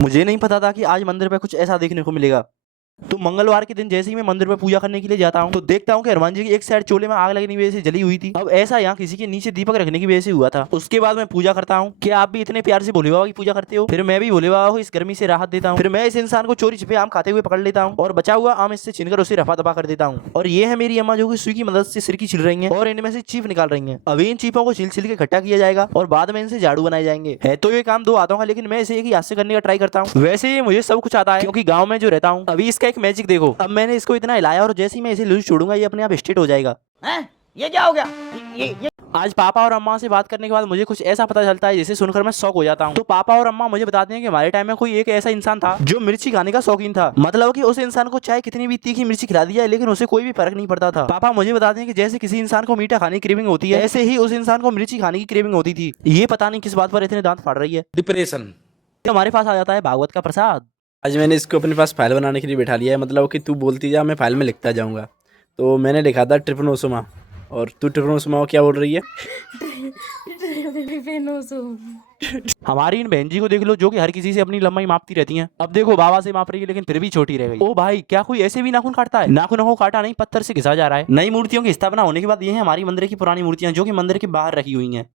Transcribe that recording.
मुझे नहीं पता था कि आज मंदिर पे कुछ ऐसा देखने को मिलेगा। तो मंगलवार के दिन जैसे ही मैं मंदिर पर पूजा करने के लिए जाता हूँ तो देखता हूँ कि हनुमान जी की एक साइड चोले में आग लगने की वजह से जली हुई थी। अब ऐसा यहाँ किसी के नीचे दीपक रखने की वजह से हुआ था। उसके बाद मैं पूजा करता हूँ। क्या आप भी इतने प्यार से भोले बाबा की पूजा करते हो? फिर मैं भी भोले बाबा को इस गर्मी से राहत देता हूँ। फिर मैं इस इंसान को चोरी छिपे आम खाते हुए पकड़ लेता हूँ और बचा हुआ आम इससे छीनकर उसे रफा दफा कर देता हूँ। और ये है मेरी अम्मा जो कि सुई की मदद से सिर की छिल रही है और इनमें से चीफ निकाल रही है। अभी इन चीफों को छिल छिल के इकट्ठा किया जाएगा और बाद में इनसे झाड़ू बनाए जाएंगे। है तो ये काम दो हाथों का, लेकिन मैं इसे एक ही हाथ से करने का ट्राई करता हूँ। वैसे ये मुझे सब कुछ आता है क्योंकि गाँव में जो रहता हूँ। अभी इसका एक मैजिक देखो। अब मैंने इसको इतना हिलाया और जैसे ही मैं इसे लूज छोड़ूंगा ये अपने आप स्ट्रेट हो जाएगा। ये क्या हो गया? ये आज पापा और अम्मा से बात करने के बाद मुझे कुछ ऐसा पता चलता है जिसे सुनकर मैं शौक हो जाता हूँ। तो पापा और अम्मा मुझे बताते हैं कि हमारे टाइम में कोई एक ऐसा इंसान था जो मिर्ची खाने का शौकीन था। मतलब कि उस इंसान को चाहे कितनी भी तीखी मिर्ची खिला दी जाए लेकिन उसे कोई भी फर्क नहीं पड़ता था। पापा मुझे बताते हैं कि जैसे किसी इंसान को मीठा खाने की क्रेविंग होती है ऐसे ही उस इंसान को मिर्ची खाने की क्रेविंग होती थी। ये पता नहीं किस बात पर इतने दांत फाड़ रही है। डिप्रेशन। हमारे पास आ जाता है भागवत का प्रसाद। आज मैंने इसको अपने पास फाइल बनाने के लिए बैठा लिया है, मतलब कि तू बोलती जा मैं फाइल में लिखता जाऊंगा। तो मैंने लिखा था ट्रिपनोसोमा, और तू ट्रिपनोसोमा को क्या बोल रही है? हमारी इन बहन जी को देख लो जो कि हर किसी से अपनी लंबाई मापती रहती हैं। अब देखो बाबा से माप रही है लेकिन फिर भी छोटी रह गई। ओ भाई, क्या कोई ऐसे भी नाखून काटता है? नाखूनों को काटा नहीं, पत्थर से घिसा जा रहा है। नई मूर्तियों की स्थापना होने के बाद ये है हमारी मंदिर की पुरानी मूर्तियां जो कि मंदिर के बाहर रखी हुई हैं।